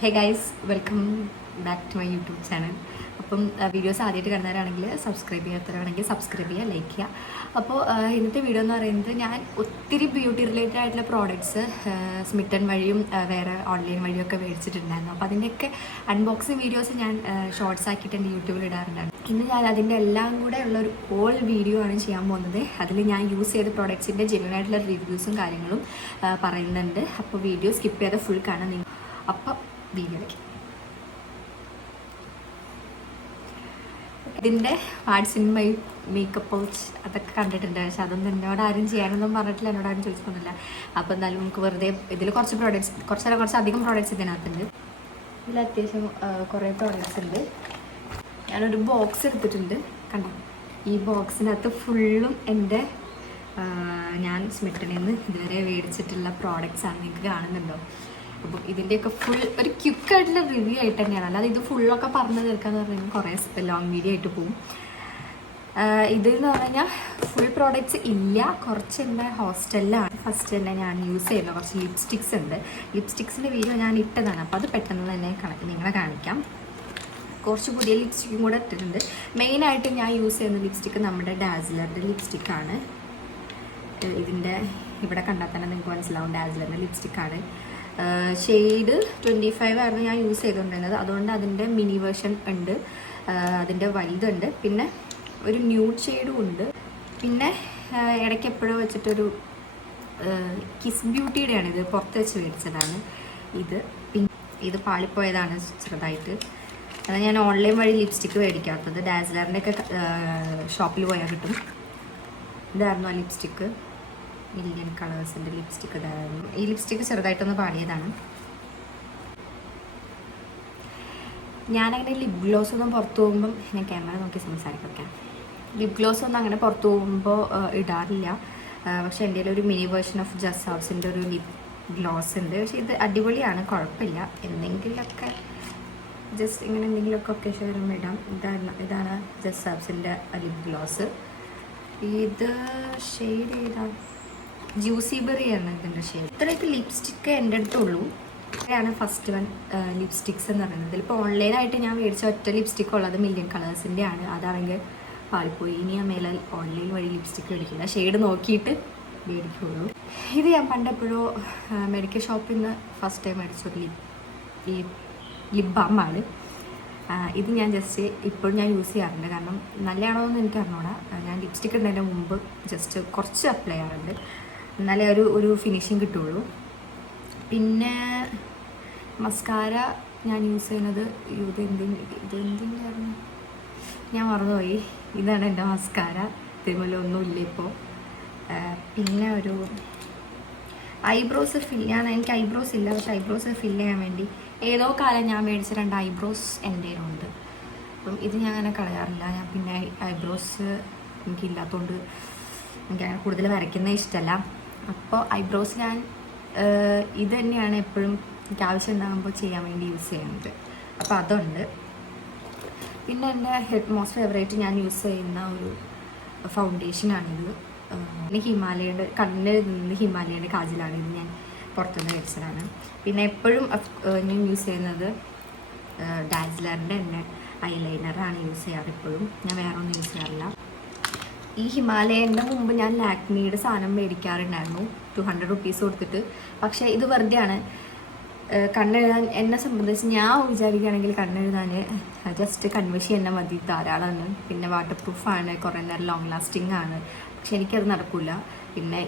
Hey guys, welcome back to my YouTube channel. അപ്പം videos ആദ്യമായിട്ട് കാണുന്നവരാണെങ്കിൽ സബ്സ്ക്രൈബ് ചെയ്യാത്തവരാണെങ്കിൽ സബ്സ്ക്രൈബ് ചെയ്യുക, ലൈക്ക് ചെയ്യുക. അപ്പോൾ ഇന്നത്തെ വീഡിയോ എന്ന് പറയുന്നത് ഞാൻ ഒത്തിരി ബ്യൂട്ടി റിലേറ്റഡ് ആയിട്ടുള്ള പ്രോഡക്റ്റ്സ് സ്മിറ്റൺ വഴിയും വേറെ ഓൺലൈൻ വഴിയൊക്കെ മേടിച്ചിട്ടുണ്ടായിരുന്നു. അപ്പോൾ അതിൻ്റെയൊക്കെ അൺബോക്സിങ് വീഡിയോസ് ഞാൻ ഷോർട്സ് ആക്കിയിട്ട് എൻ്റെ യൂട്യൂബിൽ ഇടാറുണ്ടായിരുന്നു. ഇന്ന് ഞാൻ അതിൻ്റെ എല്ലാം കൂടെ ഉള്ള ഒരു ഹോൾ വീഡിയോ ആണ് ചെയ്യാൻ പോകുന്നത്. അതിൽ ഞാൻ യൂസ് ചെയ്ത പ്രോഡക്ട്സിൻ്റെ ജെന്യൂൻ ആയിട്ടുള്ള റിവ്യൂസും കാര്യങ്ങളും പറയുന്നുണ്ട്. അപ്പോൾ വീഡിയോ സ്കിപ്പ് ചെയ്ത് ഫുൾ കാണാൻ നിങ്ങൾ. അപ്പോൾ വീഡിയോയിലേക്ക് ഇതിൻ്റെ arts in my makeup pouch അതൊക്കെ കണ്ടിട്ടുണ്ട്. പക്ഷെ അതൊന്നും എന്നോട് ആരും ചെയ്യാനൊന്നും പറഞ്ഞിട്ടില്ല, എന്നോട് ആരും ചോദിച്ചിട്ടൊന്നുമില്ല. അപ്പോൾ എന്തായാലും നമുക്ക് വെറുതെ ഇതിൽ കുറച്ച് അധികം പ്രോഡക്റ്റ്സ് ഇതിനകത്തുണ്ട്. ഇതിൽ അത്യാവശ്യം കുറേ പ്രോഡക്റ്റ്സ് ഉണ്ട്. ഞാനൊരു ബോക്സ് എടുത്തിട്ടുണ്ട്, കണ്ടോ? ഈ ബോക്സിനകത്ത് ഫുള്ളും എൻ്റെ ഞാൻ സ്മിറ്റണിൽ നിന്ന് ഇതുവരെ മേടിച്ചിട്ടുള്ള പ്രോഡക്റ്റ്സാണ്. നിങ്ങൾക്ക് കാണുന്നുണ്ടോ? അപ്പം ഇതിൻ്റെയൊക്കെ ഫുൾ ഒരു ക്വിക്കായിട്ടുള്ള റിവ്യൂ ആയിട്ട് തന്നെയാണ്. അല്ലാതെ ഇത് ഫുള്ളൊക്കെ പറഞ്ഞു തീർക്കാന്ന് പറഞ്ഞു കഴിഞ്ഞാൽ കുറേ ലോങ് വീഡിയോ ആയിട്ട് പോകും. ഇതെന്ന് പറഞ്ഞു കഴിഞ്ഞാൽ ഫുൾ പ്രോഡക്റ്റ്സ് ഇല്ല, കുറച്ച് എൻ്റെ ഹോസ്റ്റലിലാണ് ഫസ്റ്റ് തന്നെ ഞാൻ യൂസ് ചെയ്യുന്നത്. കുറച്ച് ലിപ്സ്റ്റിക്സ് ഉണ്ട്. ലിപ്സ്റ്റിക്സിൻ്റെ വീഡിയോ ഞാൻ ഇട്ടതാണ്, അപ്പോൾ അത് പെട്ടെന്ന് തന്നെ നിങ്ങളെ കാണിക്കാം. കുറച്ച് പുതിയ ലിപ്സ്റ്റിക്കും കൂടെ ഇട്ടിട്ടുണ്ട്. മെയിനായിട്ട് ഞാൻ യൂസ് ചെയ്യുന്ന ലിപ്സ്റ്റിക്ക് നമ്മുടെ ഡാസ്ലറിൻ്റെ ലിപ്സ്റ്റിക്കാണ്. ഇതിൻ്റെ ഇവിടെ കണ്ടാൽ തന്നെ നിങ്ങൾക്ക് മനസ്സിലാവും ഡാസ്ലറിൻ്റെ ലിപ്സ്റ്റിക്കാണ്. ഷെയ്ഡ് 25 ആയിരുന്നു ഞാൻ യൂസ് ചെയ്തുകൊണ്ടിരുന്നത്. അതുകൊണ്ട് അതിൻ്റെ മിനി വേർഷൻ ഉണ്ട്, അതിൻ്റെ വലുതുണ്ട്, പിന്നെ ഒരു ന്യൂഡ് ഷെയ്ഡും ഉണ്ട്. പിന്നെ ഇടയ്ക്ക് എപ്പോഴും വെച്ചിട്ടൊരു കിസ് ബ്യൂട്ടിയുടെയാണ്, ഇത് പുറത്ത് വെച്ച് മേടിച്ചതാണ്. ഇത് പാളിപ്പോയതാണ് ചെറുതായിട്ട്. അതാണ് ഞാൻ ഓൺലൈൻ വഴി ലിപ്സ്റ്റിക്ക് മേടിക്കാത്തത്. ഡാസ്ലറിൻ്റെയൊക്കെ ഷോപ്പിൽ പോയാൽ കിട്ടും. ഇതായിരുന്നു ആ ലിപ്സ്റ്റിക്ക്, മില്യൺ കളേഴ്സിൻ്റെ ലിപ്സ്റ്റിക്ക് ഇതായിരുന്നു. ഈ ലിപ്സ്റ്റിക്ക് ചെറുതായിട്ടൊന്ന് പാടിയതാണ്. ഞാനങ്ങനെ ലിപ് ഗ്ലോസ് ഒന്നും പുറത്തു പോകുമ്പം ഞാൻ ക്യാമറ നോക്കി സംസാരിക്കാം. ലിപ് ഗ്ലോസ് ഒന്നും അങ്ങനെ പുറത്തു പോകുമ്പോൾ ഇടാറില്ല. പക്ഷെ എൻ്റെ ഒരു മിനി വേർഷൻ ഓഫ് ജസ്റ്റ് ഹൗസിൻ്റെ ഒരു ലിപ് ഗ്ലോസ് ഉണ്ട്. പക്ഷെ ഇത് അടിപൊളിയാണ്, കുഴപ്പമില്ല. എന്തെങ്കിലുമൊക്കെ ജസ്റ്റ് ഇങ്ങനെ എന്തെങ്കിലുമൊക്കെ ഒക്കേഷൻ വരുമ്പോൾ ഇടാം. ഇതാണ് ജസ്റ്റ് ഹൗസിൻ്റെ ലിപ് ഗ്ലോസ്. ഇത് ഷെയ്ഡ് ഏതാണ്? ജ്യൂസി ബെറിയാണ് ഇതിൻ്റെ ഷെയ്ഡ്. ഇത്രയൊക്കെ ലിപ്സ്റ്റിക്ക് എൻ്റെ അടുത്തുള്ളൂ. ഇത്രയാണ് ഫസ്റ്റ് വൺ ലിപ്സ്റ്റിക്സ് എന്ന് പറയുന്നത്. ഇതിലിപ്പോൾ ഓൺലൈനായിട്ട് ഞാൻ മേടിച്ച ഒറ്റ ലിപ്സ്റ്റിക്ക് ഉള്ളത് മില്യൺ കളേഴ്സിൻ്റെ ആണ്. അതാണെങ്കിൽ പാളിപ്പോയി. ഇനി ഞാൻ മേലെ ഓൺലൈൻ വഴി ലിപ്സ്റ്റിക്ക് മേടിക്കില്ല, ഷെയ്ഡ് നോക്കിയിട്ട് മേടിക്കുള്ളൂ. ഇത് ഞാൻ പണ്ടെപ്പോഴോ മെഡിക്കൽ ഷോപ്പിൽ നിന്ന് ഫസ്റ്റ് ടൈം മേടിച്ചൊരു ലിപ് ബാമാണ്. ഇത് ഞാൻ ജസ്റ്റ് ഇപ്പോഴും ഞാൻ യൂസ് ചെയ്യാറുണ്ട്. കാരണം നല്ലതാണോ എന്ന് എനിക്ക് അറിഞ്ഞൂടാ. ഞാൻ ലിപ്സ്റ്റിക്ക് ഇടുന്നതിൻ്റെ മുമ്പ് ജസ്റ്റ് കുറച്ച് അപ്ലൈ ചെയ്യാറുണ്ട്, എന്നാലേ ഒരു ഫിനിഷിങ് കിട്ടുള്ളൂ. പിന്നെ മസ്കാര ഞാൻ യൂസ് ചെയ്യുന്നത് ഇതെന്തിനായിരുന്നു ഞാൻ മറന്നുപോയി. ഇതാണ് എൻ്റെ മസ്കാര. തിരുമലൊന്നുമില്ല ഇപ്പോൾ. പിന്നെ ഒരു ഐബ്രോസ് എനിക്ക് ഐബ്രോസ് ഇല്ല, പക്ഷെ ഐബ്രോസ് ഫില്ല് ചെയ്യാൻ വേണ്ടി ഏതോ കാലം ഞാൻ മേടിച്ച 2 ഐബ്രോസ് എൻ്റെ ഉണ്ട്. അപ്പം ഇത് ഞാൻ അങ്ങനെ കളയാറില്ല. ഞാൻ പിന്നെ ഐബ്രോസ് എനിക്കില്ലാത്തതുകൊണ്ട് എനിക്കങ്ങനെ കൂടുതൽ വരയ്ക്കുന്നത് ഇഷ്ടമല്ല. അപ്പോൾ ഐബ്രോസ് ഞാൻ ഇത് തന്നെയാണ് എപ്പോഴും എനിക്ക് ആവശ്യം ഉണ്ടാകുമ്പോൾ ചെയ്യാൻ വേണ്ടി യൂസ് ചെയ്യുന്നത്. അപ്പോൾ അതുണ്ട്. പിന്നെ എൻ്റെ മോസ്റ്റ് ഫേവറേറ്റ് ഞാൻ യൂസ് ചെയ്യുന്ന ഒരു ഫൗണ്ടേഷനാണിത്. പിന്നെ ഹിമാലയയുടെ കണ്ണിൽ നിന്ന് ഹിമാലയയുടെ കാജലാണ്. ഇത് ഞാൻ പുറത്തുനിന്ന് മേടിച്ചതാണ്. പിന്നെ എപ്പോഴും ഞാൻ യൂസ് ചെയ്യുന്നത് ഡാസ്ലറിൻ്റെ തന്നെ ഐലൈനറാണ് യൂസ് ചെയ്യാറ്. എപ്പോഴും ഞാൻ വേറെ ഒന്നും യൂസ് ചെയ്യാറില്ല. ഈ ഹിമാലയൻ്റെ മുമ്പ് ഞാൻ ലാക്മിയുടെ സാധനം മേടിക്കാറുണ്ടായിരുന്നു 200 റുപ്പീസ് കൊടുത്തിട്ട്. പക്ഷേ ഇത് വെറുതെയാണ്. കണ്ണെഴുതാൻ എന്നെ സംബന്ധിച്ച് ഞാൻ വിചാരിക്കുകയാണെങ്കിൽ കണ്ണെഴുതാൻ ജസ്റ്റ് കൺവെഷി തന്നെ മതി, ധാരാളമാണ്. പിന്നെ വാട്ടർ പ്രൂഫാണ്, കുറേ നേരം ലോങ് ലാസ്റ്റിംഗ് ആണ്. പക്ഷെ എനിക്കത് നടക്കില്ല. പിന്നെ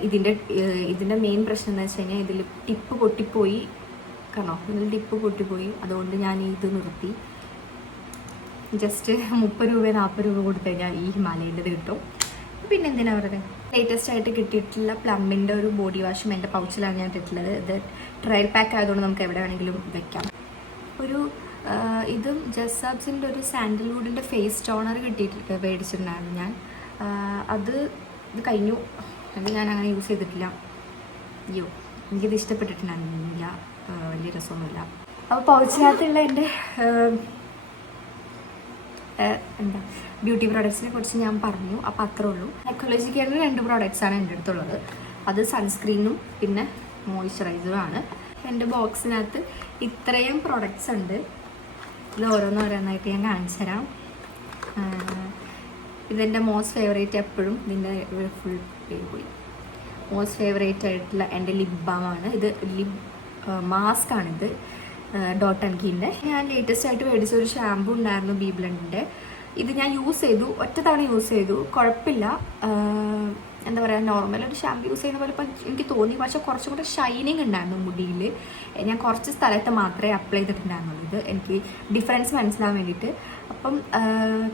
ഇതിൻ്റെ മെയിൻ പ്രശ്നം എന്ന് വെച്ച് കഴിഞ്ഞാൽ ഇതിൽ ടിപ്പ് പൊട്ടിപ്പോയി. കാണോ, ഇതിൽ ടിപ്പ് പൊട്ടിപ്പോയി. അതുകൊണ്ട് ഞാൻ ഇത് നിർത്തി. ജസ്റ്റ് 30 രൂപ 40 രൂപ കൊടുത്തു കഴിഞ്ഞാൽ ഈ ഹിമാലയൻ്റെ കിട്ടും. പിന്നെ എന്തിനാ വെറുതെ. ലേറ്റസ്റ്റ് ആയിട്ട് കിട്ടിയിട്ടുള്ള പ്ലമ്മിൻ്റെ ഒരു ബോഡി വാഷും എൻ്റെ പൗച്ചിലാണ് ഞാൻ ഇട്ടിട്ടുള്ളത്. ഇത് ട്രയൽ പാക്ക് ആയതുകൊണ്ട് നമുക്ക് എവിടെ വേണമെങ്കിലും വെക്കാം. ഇതും ജസ്സാബ്സിൻ്റെ ഒരു സാൻഡൽവുഡിൻ്റെ ഫേസ് ടോണർ മേടിച്ചിട്ടുണ്ടായിരുന്നു ഞാൻ. ഇത് കഴിഞ്ഞു. അത് ഞാൻ അങ്ങനെ യൂസ് ചെയ്തിട്ടില്ല. എനിക്കിത് ഇഷ്ടപ്പെട്ടിട്ടുണ്ടായിരുന്നില്ല, വലിയ രസമൊന്നുമില്ല. അപ്പോൾ പൗച്ചിനകത്തുള്ള എൻ്റെ ബ്യൂട്ടി പ്രോഡക്ട്സിനെ കുറിച്ച് ഞാൻ പറഞ്ഞു. അപ്പോൾ അത്രേ ഉള്ളൂ. സൈക്കോളജി കെയറിന് 2 പ്രോഡക്റ്റ്സാണ് എൻ്റെ അടുത്തുള്ളത്. അത് സൺസ്ക്രീനും പിന്നെ മോയ്സ്ചറൈസറുമാണ്. എൻ്റെ ബോക്സിനകത്ത് ഇത്രയും പ്രൊഡക്ട്സ് ഉണ്ട്. ഇത് ഓരോന്നോരോന്നായിട്ട് ഞാൻ കാണിച്ചു തരാം. ഇതെൻ്റെ മോസ്റ്റ് ഫേവറേറ്റ്, എപ്പോഴും ഇതിൻ്റെ ഫുൾ പേര് പോയി. മോസ്റ്റ് ഫേവറേറ്റ് ആയിട്ടുള്ള എൻ്റെ ലിപ് ബാമാണ് ഇത്. ലിപ് മാസ്ക് ആണിത്, ഡോട്ട് ആൻഡ് കീൻ്റെ. ഞാൻ ലേറ്റസ്റ്റ് ആയിട്ട് മേടിച്ച ഒരു ഷാമ്പു ഉണ്ടായിരുന്നു ബി ബ്ലണ്ടിൻ്റെ. ഇത് ഞാൻ യൂസ് ചെയ്തു, ഒറ്റ തവണ യൂസ് ചെയ്തു, കുഴപ്പമില്ല. എന്താ പറയുക, നോർമൽ ഒരു ഷാമ്പു യൂസ് ചെയ്യുന്ന പോലെ ഇപ്പം എനിക്ക് തോന്നി. പക്ഷേ കുറച്ചും കൂടെ ഷൈനിങ് ഉണ്ടായിരുന്നു മുടിയിൽ. ഞാൻ കുറച്ച് സ്ഥലത്ത് മാത്രമേ അപ്ലൈ ചെയ്തിട്ടുണ്ടായിരുന്നുള്ളൂ. ഇത് എനിക്ക് ഡിഫറൻസ് മനസ്സിലാൻ വേണ്ടിയിട്ട്. അപ്പം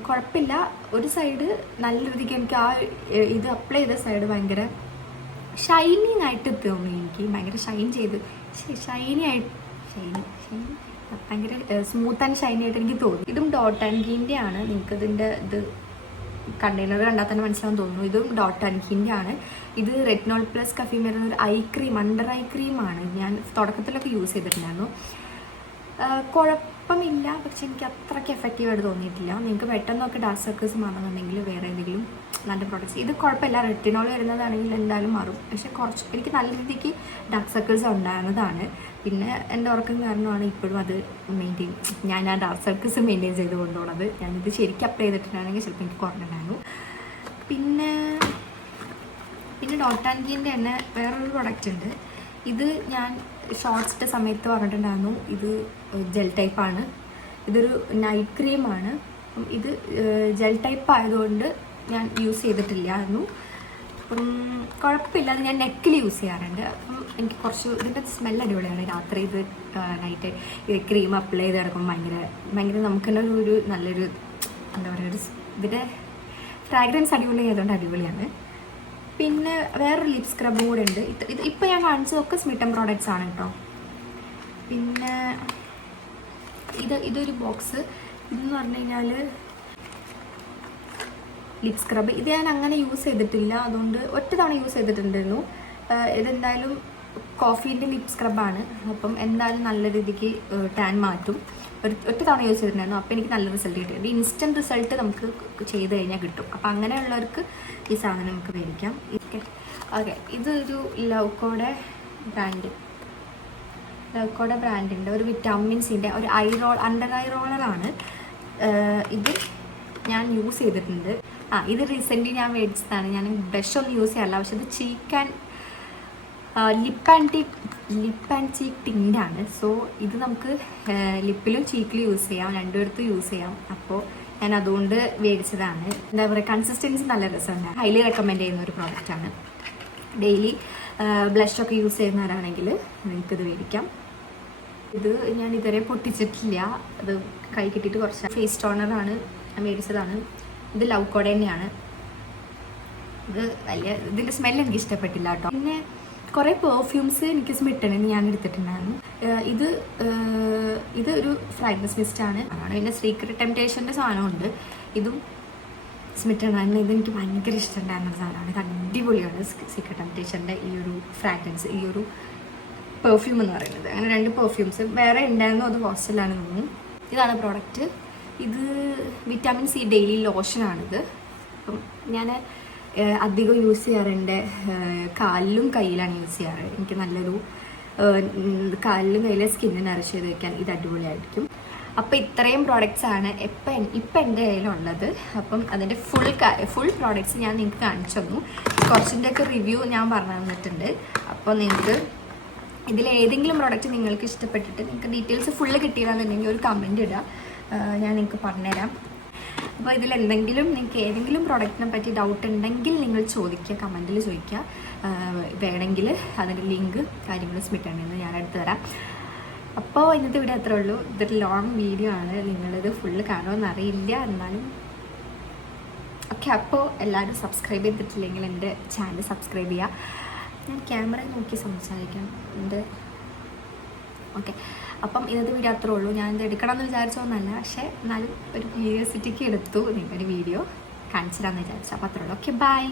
കുഴപ്പമില്ല. ഒരു സൈഡ് നല്ല രീതിക്ക് എനിക്ക് ആ ഇത് അപ്ലൈ ചെയ്ത സൈഡ് ഭയങ്കര ഷൈനിങ് ആയിട്ട് തോന്നി. എനിക്ക് ഭയങ്കര ഷൈനി ഭയങ്കര സ്മൂത്ത് ആൻഡ് ഷൈനി ആയിട്ട് എനിക്ക് തോന്നി. ഇതും ഡോട്ട് ആൻഡ് കീൻ്റെ ആണ്. നിങ്ങൾക്ക് ഇതിൻ്റെ ഇത് കണ്ടെയ്നർ കണ്ടാൽ തന്നെ മനസ്സിലാവും തോന്നുന്നു. ഇതും ഡോട്ട് ആൻഡ് കീൻ്റെ ആണ്. ഇത് റെറ്റിനോൾ പ്ലസ് കഫീൻ വരുന്ന ഒരു ഐ ക്രീം, അണ്ടർ ഐ ക്രീമാണ്. ഞാൻ തുടക്കത്തിലൊക്കെ യൂസ് ചെയ്തിട്ടുണ്ടായിരുന്നു. കുഴപ്പമില്ല, പക്ഷെ എനിക്ക് അത്രയ്ക്ക് എഫക്റ്റീവായിട്ട് തോന്നിയിട്ടില്ല. നിങ്ങൾക്ക് പെട്ടെന്നൊക്കെ ഡാർക്ക് സർക്കിൾസ് മാറണമെന്നുണ്ടെങ്കിൽ വേറെ ഏതെങ്കിലും നല്ല പ്രോഡക്റ്റ്സ്. ഇത് കുഴപ്പമില്ല, റെറ്റിനോൾ വരുന്നതാണെങ്കിൽ എന്തായാലും മാറും. പക്ഷെ കുറച്ച് എനിക്ക് നല്ല രീതിക്ക് ഡാർക്ക് സർക്കിൾസ് ഉണ്ടായിരുന്നതാണ്. പിന്നെ എൻ്റെ ഉറക്കം കാരണമാണ് ഇപ്പോഴും അത് ഞാൻ ആ ഡാർക്ക് സർക്കിൾസ് മെയിൻറ്റെയിൻ ചെയ്ത് കൊണ്ടുപോകുന്നത്. ഞാനിത് ശരിക്കും അപ്ലൈ ചെയ്തിട്ടുണ്ടാണെങ്കിൽ ചിലപ്പോൾ എനിക്ക് കുറഞ്ഞിട്ടുണ്ടായിരുന്നു. പിന്നെ ഡോട്ട് ആൻഡ് കീൻ്റെ തന്നെ വേറൊരു പ്രൊഡക്റ്റ് ഉണ്ട്. ഇത് ഞാൻ ഷോർട്സ് ഇട്ട സമയത്ത് പറഞ്ഞിട്ടുണ്ടായിരുന്നു. ഇത് ജെൽ ടൈപ്പാണ്. ഇതൊരു നൈറ്റ് ക്രീമാണ്. ഇത് ജെൽ ടൈപ്പ് ആയതുകൊണ്ട് ഞാൻ യൂസ് ചെയ്തിട്ടില്ലായിരുന്നു. അപ്പം കുഴപ്പമില്ല, അത് ഞാൻ നെക്കിൽ യൂസ് ചെയ്യാറുണ്ട്. അപ്പം എനിക്ക് കുറച്ച് ഇതിൻ്റെ സ്മെൽ അടിപൊളിയാണ്. രാത്രി ഇത് നൈറ്റ് ക്രീം അപ്ലൈ ചെയ്ത് കിടക്കുമ്പോൾ ഭയങ്കര നമുക്ക് തന്നെ ഒരു നല്ലൊരു എന്താ പറയുക, ഇതിൻ്റെ ഫ്രാഗ്രൻസ് അടിപൊളി ആയതുകൊണ്ട് അടിപൊളിയാണ്. പിന്നെ വേറൊരു ലിപ് സ്ക്രബും കൂടെ ഉണ്ട്. ഇത് ഇപ്പം ഞാൻ കാണിച്ചതൊക്കെ സ്മിട്ടൻ പ്രോഡക്റ്റ്സ് ആണ് കേട്ടോ. പിന്നെ ഇതൊരു ബോക്സ്. ഇതെന്ന് പറഞ്ഞു കഴിഞ്ഞാൽ ലിപ് സ്ക്രബ്. ഇത് ഞാൻ അങ്ങനെ യൂസ് ചെയ്തിട്ടില്ല, അതുകൊണ്ട് ഒറ്റ തവണ യൂസ് ചെയ്തിട്ടുണ്ടായിരുന്നു. ഇതെന്തായാലും കോഫീൻ്റെ ലിപ് സ്ക്രബാണ്. അപ്പം എന്തായാലും നല്ല രീതിക്ക് ടാൻ മാറ്റും. ഒറ്റ തവണ യൂസ് ചെയ്തിട്ടുണ്ടായിരുന്നു. അപ്പോൾ എനിക്ക് നല്ല റിസൾട്ട് കിട്ടും. ഇൻസ്റ്റൻറ്റ് റിസൾട്ട് നമുക്ക് ചെയ്ത് കഴിഞ്ഞാൽ കിട്ടും. അപ്പോൾ അങ്ങനെയുള്ളവർക്ക് ഈ സാധനം നമുക്ക് മേടിക്കാം. ഓക്കെ, ഇതൊരു ലൗക്കോടെ ബ്രാൻഡിൻ്റെ ഒരു വിറ്റാമിൻ സിൻ്റെ ഒരു അണ്ടർ ഐ റോളറാണ്. ഇത് ഞാൻ യൂസ് ചെയ്തിട്ടുണ്ട്. ഇത് റീസെൻ്റ്ലി ഞാൻ മേടിച്ചതാണ്. ഞാൻ ബ്രഷ് ഒന്നും യൂസ് ചെയ്യാറില്ല. പക്ഷെ ഇത് ലിപ്പ് ആൻഡ് ചീക്ക് ടിൻ്റാണ്. സോ ഇത് നമുക്ക് ലിപ്പിലും ചീക്കിലും യൂസ് ചെയ്യാം, രണ്ടിടത്തും യൂസ് ചെയ്യാം. അപ്പോൾ ഞാൻ അതുകൊണ്ട് മേടിച്ചതാണ്. എന്താ പറയുക, കൺസിസ്റ്റൻസി നല്ല രസമുണ്ട്. ഹൈലി റെക്കമെൻഡ് ചെയ്യുന്ന ഒരു പ്രോഡക്റ്റാണ്. ഡെയിലി ബ്ലഷൊക്കെ യൂസ് ചെയ്യുന്നവരാണെങ്കിൽ നിങ്ങൾക്കിത് മേടിക്കാം. ഇത് ഞാൻ ഇതുവരെ പൊട്ടിച്ചിട്ടില്ല. അത് കൈ കിട്ടിയിട്ട് കുറച്ച് ഫേസ് ടോണറാണ് ഞാൻ മേടിച്ചതാണ്. ഇത് ലൗക്കോടെ തന്നെയാണ്. ഇതിൻ്റെ സ്മെല്ല് എനിക്ക് ഇഷ്ടപ്പെട്ടില്ല കേട്ടോ. പിന്നെ കുറേ പെർഫ്യൂംസ് എനിക്ക് സ്മിട്ടണിന് ഞാൻ എടുത്തിട്ടുണ്ടായിരുന്നു. ഇത് ഒരു ഫ്രാഗ്രൻസ് മിസ്റ്റാണ്. പിന്നെ സീക്രട്ട് ടെംപ്റ്റേഷൻ്റെ സാധനമുണ്ട്. ഇതും സ്മിട്ടണായിരുന്നു. ഇതെനിക്ക് ഭയങ്കര ഇഷ്ടമുണ്ടായിരുന്ന സാധനമാണ്. ഇത് അടിപൊളിയാണ്. സീക്രട്ട് ടെംപ്റ്റേഷൻ്റെ ഈ ഒരു ഫ്രാഗ്രൻസ്, ഈ ഒരു പെർഫ്യൂം എന്ന് പറയുന്നത്. അങ്ങനെ 2 പെർഫ്യൂംസ് വേറെ ഉണ്ടായിരുന്നു. അത് ഹോസ്റ്റലാണ് തോന്നുന്നു. ഇതാണ് പ്രോഡക്റ്റ്. ഇത് വിറ്റാമിൻ സി ഡെയിലി ലോഷനാണിത്. അപ്പം ഞാൻ അധികം യൂസ് ചെയ്യാറുണ്ട് കാലിലും കയ്യിലാണ് യൂസ് ചെയ്യാറ്. എനിക്ക് നല്ലൊരു കാലിലും കയ്യിലെ സ്കിന്ന് നറിഷ് ചെയ്ത് വയ്ക്കാൻ ഇത് അടിപൊളിയായിരിക്കും. അപ്പോൾ ഇത്രയും പ്രോഡക്റ്റ്സാണ് ഇപ്പം എൻ്റെ കയ്യിലുള്ളത്. അപ്പം അതിൻ്റെ ഫുൾ പ്രോഡക്റ്റ്സ് ഞാൻ നിങ്ങൾക്ക് കാണിച്ചു തന്നു. കുറച്ചിൻ്റെയൊക്കെ റിവ്യൂ ഞാൻ പറഞ്ഞു തന്നിട്ടുണ്ട്. അപ്പോൾ നിങ്ങൾക്ക് ഇതിലേതെങ്കിലും പ്രോഡക്റ്റ് നിങ്ങൾക്ക് ഇഷ്ടപ്പെട്ടിട്ട് നിങ്ങൾക്ക് ഡീറ്റെയിൽസ് ഫുള്ള് കിട്ടിയില്ലാന്നുണ്ടെങ്കിൽ ഒരു കമൻറ്റ് ഇടുക, ഞാൻ നിങ്ങൾക്ക് പറഞ്ഞുതരാം. അപ്പോൾ ഇതിലെന്തെങ്കിലും നിങ്ങൾക്ക് ഏതെങ്കിലും പ്രോഡക്റ്റിനെ പറ്റി ഡൗട്ട് ഉണ്ടെങ്കിൽ നിങ്ങൾ ചോദിക്കുക, കമൻറ്റിൽ ചോദിക്കുക. വേണമെങ്കിൽ അതിൻ്റെ ലിങ്ക് കാര്യങ്ങൾ സ്മിട്ടണെന്ന് ഞാൻ എടുത്തു തരാം. അപ്പോൾ ഇന്നത്തെ വീഡിയോ അത്രേ ഉള്ളൂ. ഇതൊരു ലോങ് വീഡിയോ ആണ്. നിങ്ങളിത് ഫുള്ള് കാണുമെന്ന് അറിയില്ല, എന്നാലും ഓക്കെ. അപ്പോൾ എല്ലാവരും സബ്സ്ക്രൈബ് ചെയ്തിട്ടില്ലെങ്കിൽ എൻ്റെ ചാനൽ സബ്സ്ക്രൈബ് ചെയ്യുക. ഞാൻ ക്യാമറ നോക്കി സംസാരിക്കാം ഓക്കെ. അപ്പം ഇന്നത്തെ വീഡിയോ അത്രേ ഉള്ളൂ. ഞാൻ ഇത് എടുക്കണമെന്ന് വിചാരിച്ചതൊന്നുമല്ല, പക്ഷേ എന്നാലും ഒരു ക്യൂരിയോസിറ്റിക്ക് എടുത്തു നിങ്ങളുടെ വീഡിയോ കാണിച്ചു തരാമെന്ന് വിചാരിച്ചു. അപ്പോൾ അത്രേ ഉള്ളൂ. Okay, by.